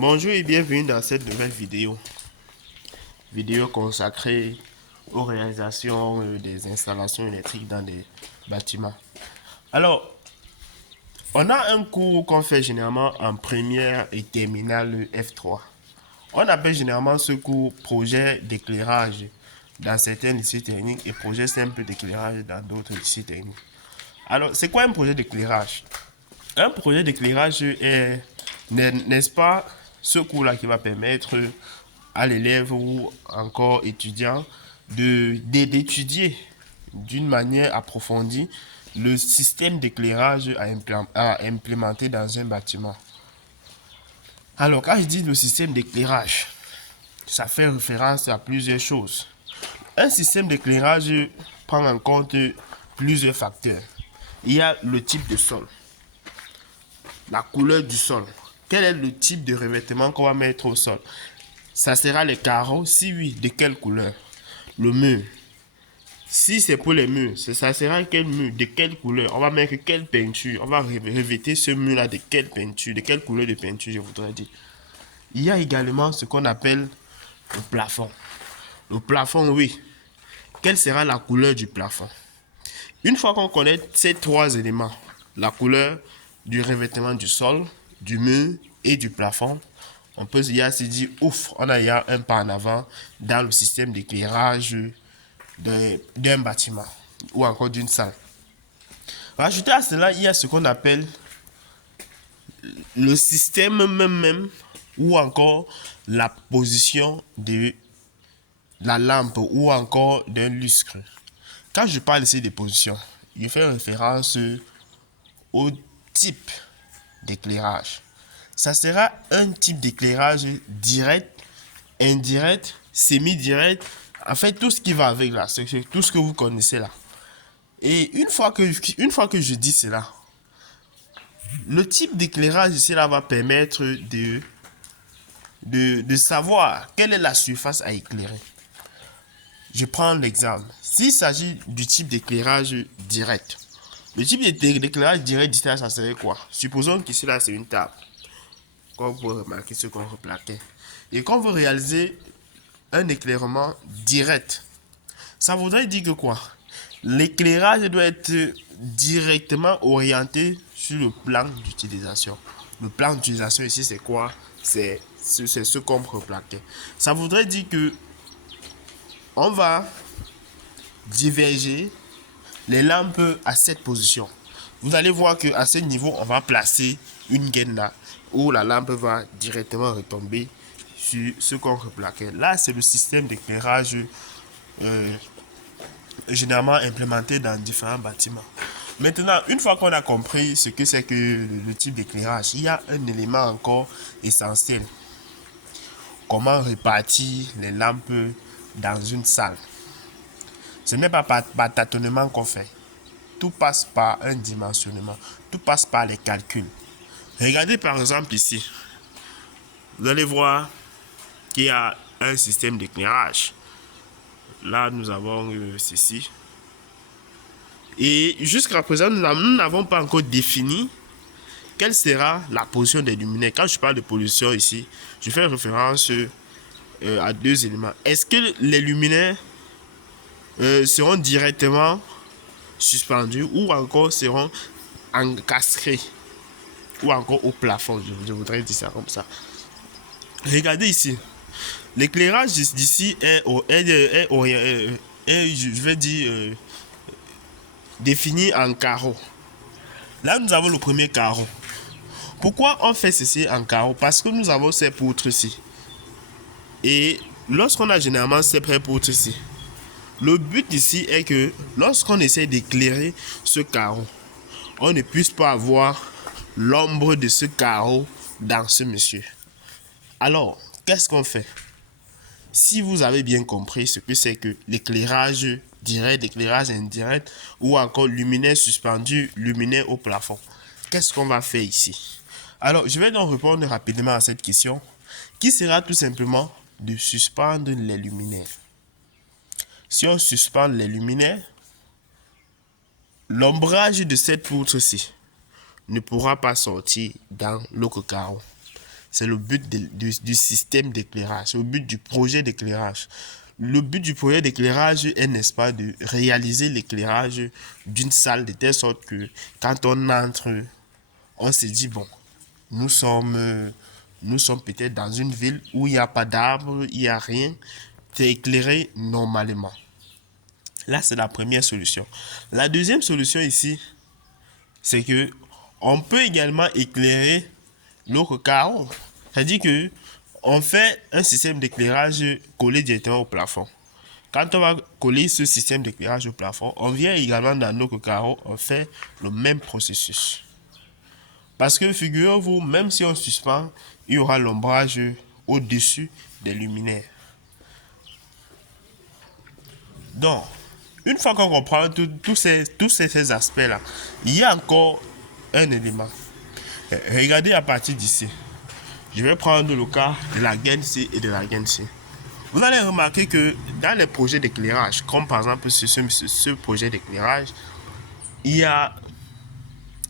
Bonjour et bienvenue dans cette nouvelle vidéo consacrée aux réalisations des installations électriques dans des bâtiments. Alors, on a un cours qu'on fait généralement en première et terminale F3. On appelle généralement ce cours projet d'éclairage dans certains lycées techniques et projet simple d'éclairage dans d'autres lycées techniques. Alors, c'est quoi un projet d'éclairage? Un projet d'éclairage est, n'est-ce pas, ce cours-là qui va permettre à l'élève ou encore étudiant d'étudier d'une manière approfondie le système d'éclairage à implémenter dans un bâtiment. Alors, quand je dis le système d'éclairage, ça fait référence à plusieurs choses. Un système d'éclairage prend en compte plusieurs facteurs. Il y a le type de sol, la couleur du sol. Quel est le type de revêtement qu'on va mettre au sol? Ça sera les carreaux. Si oui, de quelle couleur? Le mur. Si c'est pour les murs, ça sera quel mur? De quelle couleur? On va mettre quelle peinture? On va revêtir ce mur-là de quelle peinture? De quelle couleur de peinture, je voudrais dire. Il y a également ce qu'on appelle le plafond. Le plafond, oui. Quelle sera la couleur du plafond? Une fois qu'on connaît ces trois éléments, la couleur du revêtement du sol, du mur et du plafond, on peut se dire, ouf, on a un pas en avant dans le système d'éclairage d'un bâtiment ou encore d'une salle. Rajouté à cela, il y a ce qu'on appelle le système même ou encore la position de la lampe ou encore d'un lustre. Quand je parle ici de position, je fais référence au type d'éclairage. Ça sera un type d'éclairage direct, indirect, semi-direct, en fait tout ce qui va avec là, c'est tout ce que vous connaissez là. Et une fois que je dis cela, le type d'éclairage ici là va permettre de savoir quelle est la surface à éclairer. Je prends l'exemple. S'il s'agit du type d'éclairage direct, le type d'éclairage direct, ça serait quoi? Supposons qu'ici là c'est une table. Comme vous pouvez remarquer ce qu'on replaquait. Et quand vous réalisez un éclairement direct, ça voudrait dire que quoi? L'éclairage doit être directement orienté sur le plan d'utilisation. Le plan d'utilisation ici c'est quoi? C'est ce qu'on replaquait. Ça voudrait dire que on va diverger les lampes à cette position. Vous allez voir qu'à ce niveau, on va placer une gaine là, où la lampe va directement retomber sur ce qu'on replaquait. Là, c'est le système d'éclairage généralement implémenté dans différents bâtiments. Maintenant, une fois qu'on a compris ce que c'est que le type d'éclairage, il y a un élément encore essentiel. Comment répartir les lampes dans une salle? Ce n'est pas par tâtonnement qu'on fait. Tout passe par un dimensionnement. Tout passe par les calculs. Regardez par exemple ici. Vous allez voir qu'il y a un système d'éclairage. Là, nous avons ceci. Et jusqu'à présent, nous n'avons pas encore défini quelle sera la position des luminaires. Quand je parle de position ici, je fais référence à deux éléments. Est-ce que les luminaires seront directement suspendus ou encore seront encastrés ou encore au plafond? Je voudrais dire ça comme ça. Regardez ici. L'éclairage d'ici est je vais dire, défini en carreaux. Là, nous avons le premier carreau. Pourquoi on fait ceci en carreau? Parce que nous avons ces poutres-ci. Et lorsqu'on a généralement ces poutres-ci, le but ici est que lorsqu'on essaie d'éclairer ce carreau, on ne puisse pas avoir l'ombre de ce carreau dans ce monsieur. Alors, qu'est-ce qu'on fait? Si vous avez bien compris ce que c'est que l'éclairage direct, l'éclairage indirect ou encore luminaire suspendu, luminaire au plafond, qu'est-ce qu'on va faire ici? Alors, je vais donc répondre rapidement à cette question qui sera tout simplement de suspendre les luminaires. Si on suspend les luminaires, l'ombrage de cette poutre-ci ne pourra pas sortir dans l'autre carreau. C'est le but du système d'éclairage, c'est le but du projet d'éclairage. Le but du projet d'éclairage est, n'est-ce pas, de réaliser l'éclairage d'une salle de telle sorte que quand on entre, on se dit, bon, nous sommes, nous sommes peut-être dans une ville où il n'y a pas d'arbres, il n'y a rien, c'est éclairé normalement. Là, c'est la première solution. La deuxième solution ici, c'est que on peut également éclairer le carreau. C'est-à-dire que on fait un système d'éclairage collé directement au plafond. Quand on va coller ce système d'éclairage au plafond, on vient également dans nos carreaux, on fait le même processus. Parce que figurez-vous, même si on suspend, il y aura l'ombrage au-dessus des luminaires. Donc, une fois qu'on comprend tous ces aspects-là, il y a encore un élément. Regardez à partir d'ici. Je vais prendre le cas de la gaine C et de la gaine C. Vous allez remarquer que dans les projets d'éclairage, comme par exemple ce projet d'éclairage, il y a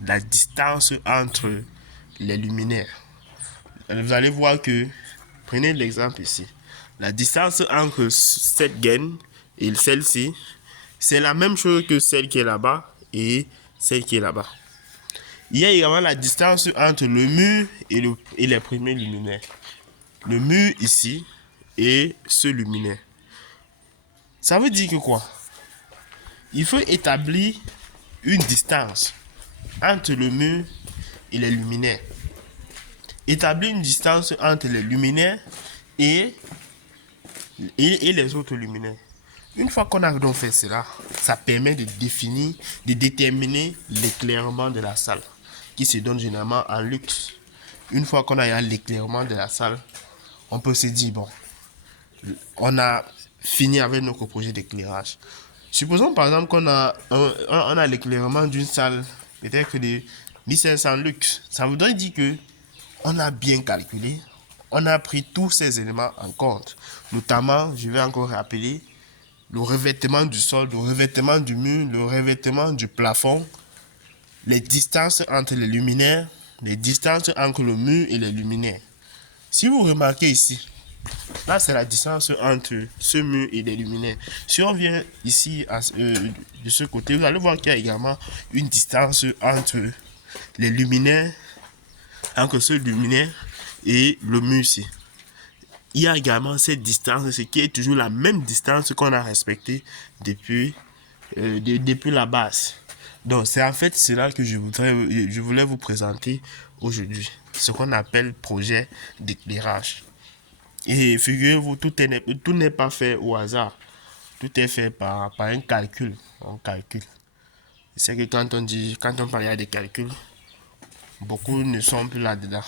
la distance entre les luminaires. Vous allez voir que, prenez l'exemple ici, la distance entre cette gaine et celle-ci, c'est la même chose que celle qui est là-bas et celle qui est là-bas. Il y a également la distance entre le mur et les premiers luminaires. Le mur ici et ce luminaire. Ça veut dire que quoi? Il faut établir une distance entre le mur et les luminaires. Établir une distance entre les luminaires et les autres luminaires. Une fois qu'on a donc fait cela, ça permet de définir, de déterminer l'éclairement de la salle, qui se donne généralement en luxe. Une fois qu'on a l'éclairement de la salle, on peut se dire, bon, on a fini avec notre projet d'éclairage. Supposons par exemple qu'on a l'éclairement d'une salle, peut-être de 1500 lux. Ça voudrait dire que on a bien calculé, on a pris tous ces éléments en compte. Notamment, je vais encore rappeler, le revêtement du sol, le revêtement du mur, le revêtement du plafond, les distances entre les luminaires, les distances entre le mur et les luminaires. Si vous remarquez ici, là c'est la distance entre ce mur et les luminaires. Si on vient ici de ce côté, vous allez voir qu'il y a également une distance entre les luminaires, entre ce luminaire et le mur ici. Il y a également cette distance, ce qui est toujours la même distance qu'on a respectée depuis la base. Donc c'est en fait cela que je voulais vous présenter aujourd'hui, ce qu'on appelle projet d'éclairage. Et figurez-vous, tout n'est pas fait au hasard, tout est fait par un calcul. On calcule. C'est que quand on parle des calculs, beaucoup ne sont plus là-dedans.